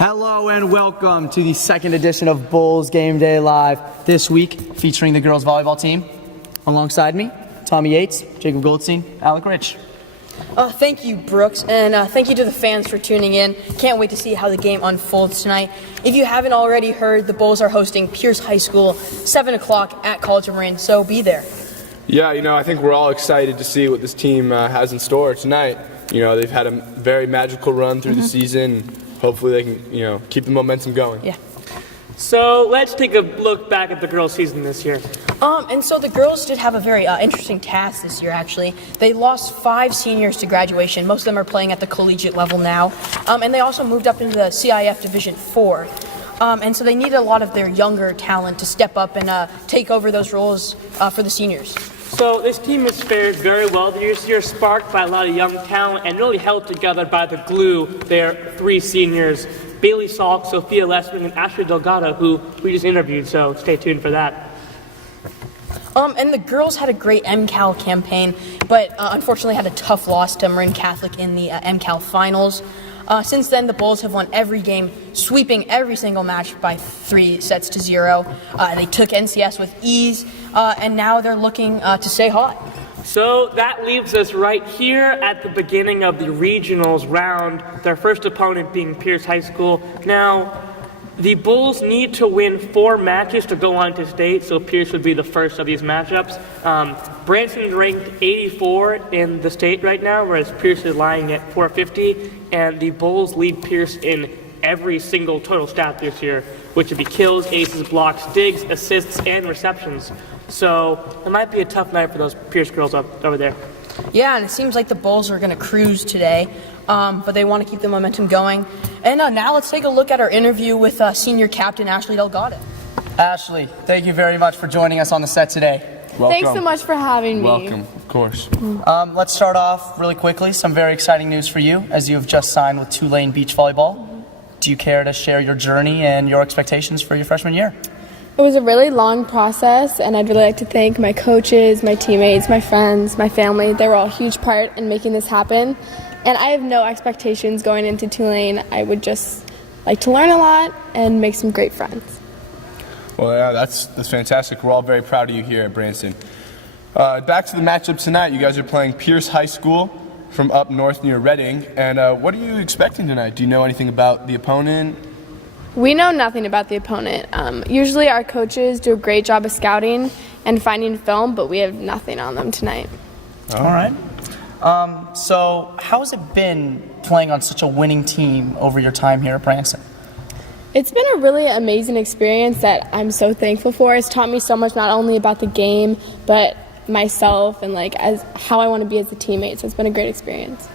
Hello and welcome to the second edition of Bulls Game Day Live. This week, featuring the girls volleyball team. Alongside me, Tommy Yates, Jacob Goldstein, Alec, Ritch. Thank you, Brooks, and thank you to the fans for tuning in. Can't wait to see how the game unfolds tonight. If you haven't already heard, the Bulls are hosting Pierce High School, 7 o'clock at College of Marin, so be there. Yeah, I think we're all excited to see what this team has in store tonight. They've had a very magical run through the season. Hopefully they can, keep the momentum going. Yeah. So let's take a look back at the girls' season this year. And so the girls did have a very interesting task this year, actually. They lost 5 seniors to graduation. Most of them are playing at the collegiate level now. And they also moved up into the CIF Division 4. And so they needed a lot of their younger talent to step up and take over those roles for the seniors. So this team has fared very well this year, sparked by a lot of young talent and really held together by the glue, their 3 seniors, Bailey Salk, Sophia Lessman, and Ashley Delgado, who we just interviewed, so stay tuned for that. And the girls had a great MCAL campaign, but unfortunately had a tough loss to Marin Catholic in the MCAL finals. Since then, the Bulls have won every game, sweeping every single match by 3-0. They took NCS with ease, and now they're looking to stay hot. So that leaves us right here at the beginning of the regionals round, their first opponent being Pierce High School. Now, the Bulls need to win 4 matches to go on to state, so Pierce would be the first of these matchups. Branson's ranked 84 in the state right now, whereas Pierce is lying at 450, and the Bulls lead Pierce in every single total stat this year, which would be kills, aces, blocks, digs, assists, and receptions. So it might be a tough night for those Pierce girls over there. Yeah, and it seems like the Bulls are going to cruise today, but they want to keep the momentum going. And now let's take a look at our interview with senior captain Ashley Delgado. Ashley, thank you very much for joining us on the set today. Welcome. Thanks so much for having me. Welcome, of course. Let's start off really quickly. Some very exciting news for you as you have just signed with Tulane Beach Volleyball. Do you care to share your journey and your expectations for your freshman year? It was a really long process, and I'd really like to thank my coaches, my teammates, my friends, my family. They were all a huge part in making this happen. And I have no expectations going into Tulane. I would just like to learn a lot and make some great friends. Well, yeah, that's fantastic. We're all very proud of you here at Branson. Back to the matchup tonight. You guys are playing Pierce High School from up north near Reading. And what are you expecting tonight? Do you know anything about the opponent? We know nothing about the opponent. Usually our coaches do a great job of scouting and finding film, but we have nothing on them tonight. All right. So how has it been playing on such a winning team over your time here at Branson? It's been a really amazing experience that I'm so thankful for. It's taught me so much, not only about the game, but myself and as how I want to be as a teammate. So it's been a great experience.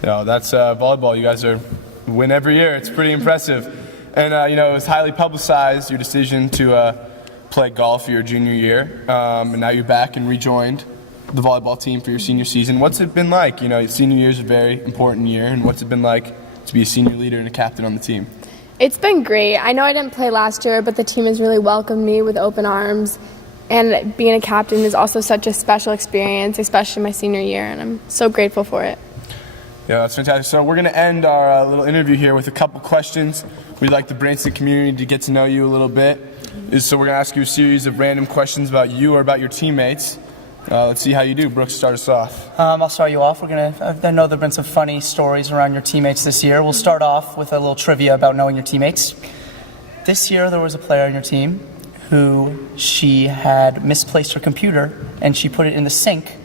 That's volleyball. You guys win every year. It's pretty impressive. And, it was highly publicized, your decision to play golf your junior year. And now you're back and rejoined the volleyball team for your senior season. What's it been like? Senior year is a very important year. And what's it been like to be a senior leader and a captain on the team? It's been great. I know I didn't play last year, but the team has really welcomed me with open arms. And being a captain is also such a special experience, especially my senior year. And I'm so grateful for it. Yeah, that's fantastic. So we're going to end our little interview here with a couple questions. We'd like the Branson community to get to know you a little bit. So we're going to ask you a series of random questions about you or about your teammates. Let's see how you do. Brooks, start us off. I'll start you off. I know there have been some funny stories around your teammates this year. We'll start off with a little trivia about knowing your teammates. This year there was a player on your team who she had misplaced her computer and she put it in the sink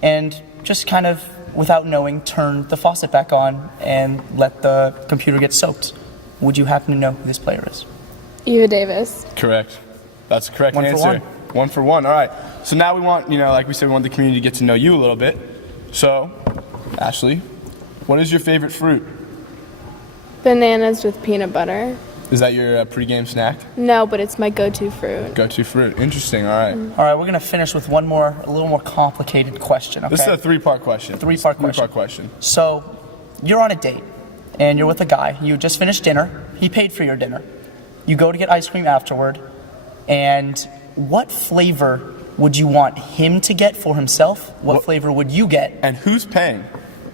and just kind of, without knowing, turned the faucet back on and let the computer get soaked. Would you happen to know who this player is? Eva Davis. Correct. That's the correct answer. 1 for 1. 1 for 1. All right. So now we want, like we said, we want the community to get to know you a little bit. So, Ashley, what is your favorite fruit? Bananas with peanut butter. Is that your pregame snack? No, but it's my go-to fruit. Go-to fruit. Interesting. All right. All right, we're going to finish with a little more complicated question, okay? This is a 3-part question. 3-part question. So, you're on a date, and you're with a guy. You just finished dinner. He paid for your dinner. You go to get ice cream afterward, and what flavor would you want him to get for himself? What flavor would you get? And who's paying?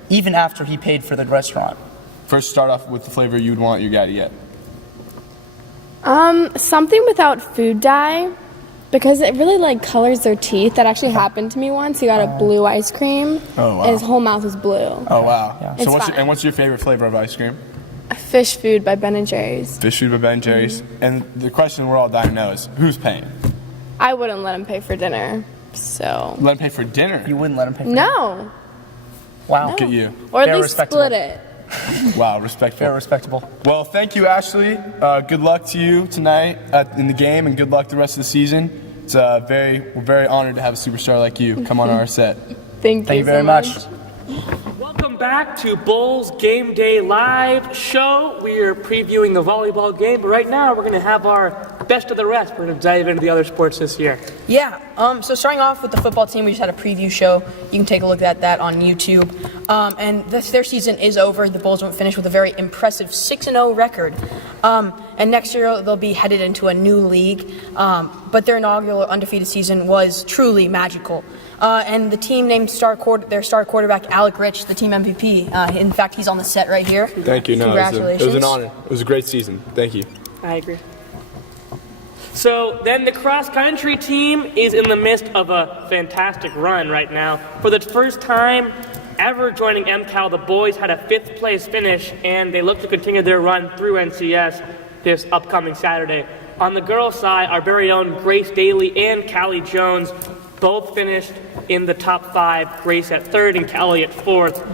Even after he paid for the restaurant. first start off with the flavor you'd want your guy to get. Something without food dye, because it really like colors their teeth. That actually happened to me once. He got a blue ice cream, Oh, wow. and his whole mouth was blue. Oh, wow. Yeah. It's fine. What's your favorite flavor of ice cream? Fish food by Ben & Jerry's. Fish food by Ben & Jerry's. And the question we're all dying to know is, who's paying? I wouldn't let him pay for dinner, so Let him pay for dinner. You wouldn't let him pay for no. Wow. Look at you. Or at Fair, least respectable. split it. Wow, respectful. Very respectable. Well, thank you, Ashley. Good luck to you tonight in the game, and good luck the rest of the season. It's we're very honored to have a superstar like you come on our set. Thank Thank you so very much. Welcome back to Bulls Game Day Live show. We are previewing the volleyball game, but right now we're going to have our best of the rest. We're going to dive into the other sports this year. Yeah, so starting off with the football team, we just had a preview show. You can take a look at that on YouTube. And their season is over. The Bulls went finish with a very impressive 6-0 record. And next year they'll be headed into a new league. But their inaugural undefeated season was truly magical. And the team named their star quarterback Alec Ritch the team MVP. In fact, he's on the set right here. Thank you. No, Congratulations. it was an honor. It was a great season. Thank you. I agree. So then the cross-country team is in the midst of a fantastic run right now. For the first time ever joining MCAL, the boys had a 5th place finish, and they look to continue their run through NCS this upcoming Saturday. On the girls' side, our very own Grace Daly and Callie Jones both finished in the top 5, Grace at 3rd and Callie at 4th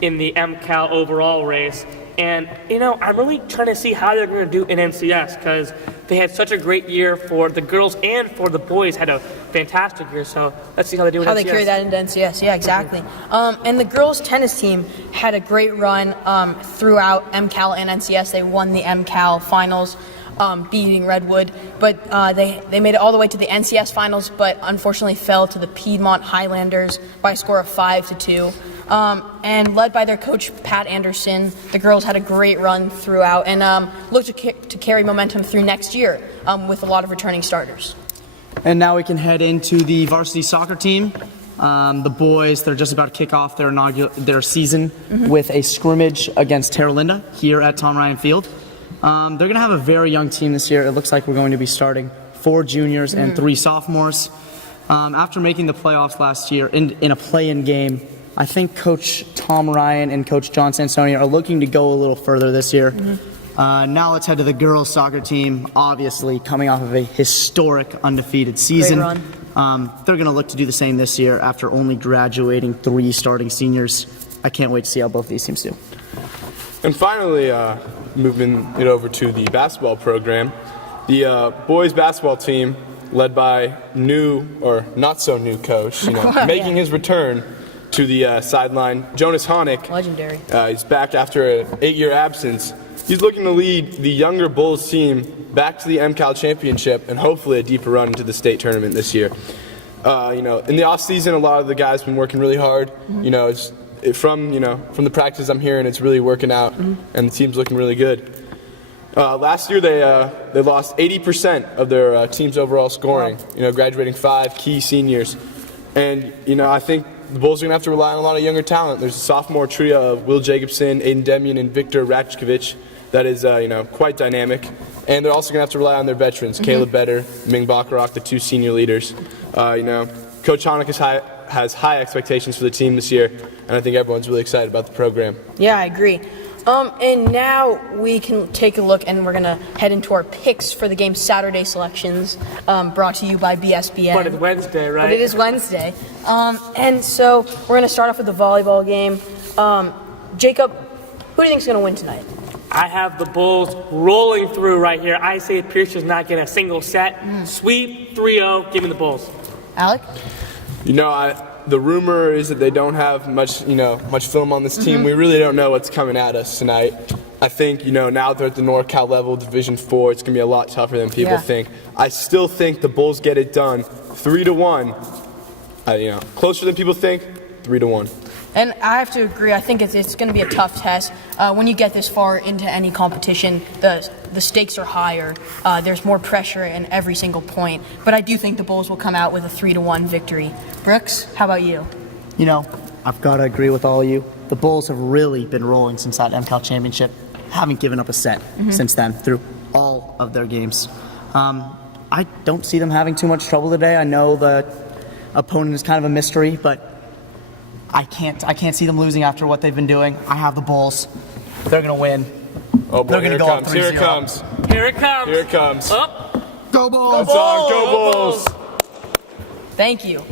in the MCAL overall race. And, I'm really trying to see how they're going to do in NCS, because they had such a great year for the girls and for the boys had a fantastic year. So let's see how they do in NCS. How they carry that into NCS, yeah, exactly. And the girls' tennis team had a great run throughout MCAL and NCS. They won the MCAL finals, beating Redwood, but they made it all the way to the NCS finals, but unfortunately fell to the Piedmont Highlanders by a score of 5-2. And led by their coach Pat Anderson, the girls had a great run throughout and look to carry momentum through next year with a lot of returning starters. And now we can head into the varsity soccer team. The boys, they're just about to kick off their season with a scrimmage against Terra Linda here at Tom Ryan Field. They're going to have a very young team this year. It looks like we're going to be starting 4 juniors and 3 sophomores. After making the playoffs last year in a play-in game, I think Coach Tom Ryan and Coach John Sansoni are looking to go a little further this year. Now let's head to the girls' soccer team, obviously coming off of a historic undefeated season. Great run. They're going to look to do the same this year after only graduating 3 starting seniors. I can't wait to see how both these teams do. And finally, moving it over to the basketball program, the boys basketball team, led by new or not so new coach, making his return to the sideline, Jonas Honick. Legendary. He's back after an 8-year absence. He's looking to lead the younger Bulls team back to the MCAL championship and hopefully a deeper run into the state tournament this year. In the off season, a lot of the guys have been working really hard. From the practice I'm hearing, it's really working out, and the team's looking really good. Last year they lost 80% of their team's overall scoring. Graduating 5 key seniors, and I think the Bulls are going to have to rely on a lot of younger talent. There's a sophomore trio of Will Jacobson, Aiden Demian, and Victor Ratchkovich that is, quite dynamic. And they're also going to have to rely on their veterans, Caleb Better, Ming Bacharach, the 2 senior leaders. Coach Honick has high expectations for the team this year, and I think everyone's really excited about the program. Yeah, I agree. And now we can take a look, and we're going to head into our picks for the game Saturday selections, brought to you by BSBN. But it's Wednesday, right? But it is Wednesday. And so we're going to start off with the volleyball game. Jacob, who do you think is going to win tonight? I have the Bulls rolling through right here. I say Pierce does not get a single set. Sweep 3-0. Give me the Bulls. Alec? The rumor is that they don't have much film on this team. We really don't know what's coming at us tonight. I think, now they're at the NorCal level, Division 4, it's going to be a lot tougher than people think. I still think the Bulls get it done 3-1. Closer than people think, 3-1. And I have to agree. I think it's going to be a tough test. When you get this far into any competition, the stakes are higher. There's more pressure in every single point. But I do think the Bulls will come out with a 3-1 victory. Brooks, how about you? I've got to agree with all of you. the Bulls have really been rolling since that MCAL championship. Haven't given up a set since then through all of their games. I don't see them having too much trouble today. I know the opponent is kind of a mystery, but I can't see them losing after what they've been doing. I have the Bulls. They're going to win. Oh boy, They're gonna here it go up comes. Here it 3-0. comes. Here it comes. Here it comes. Up. Go Bulls! Go Bulls! Thank you.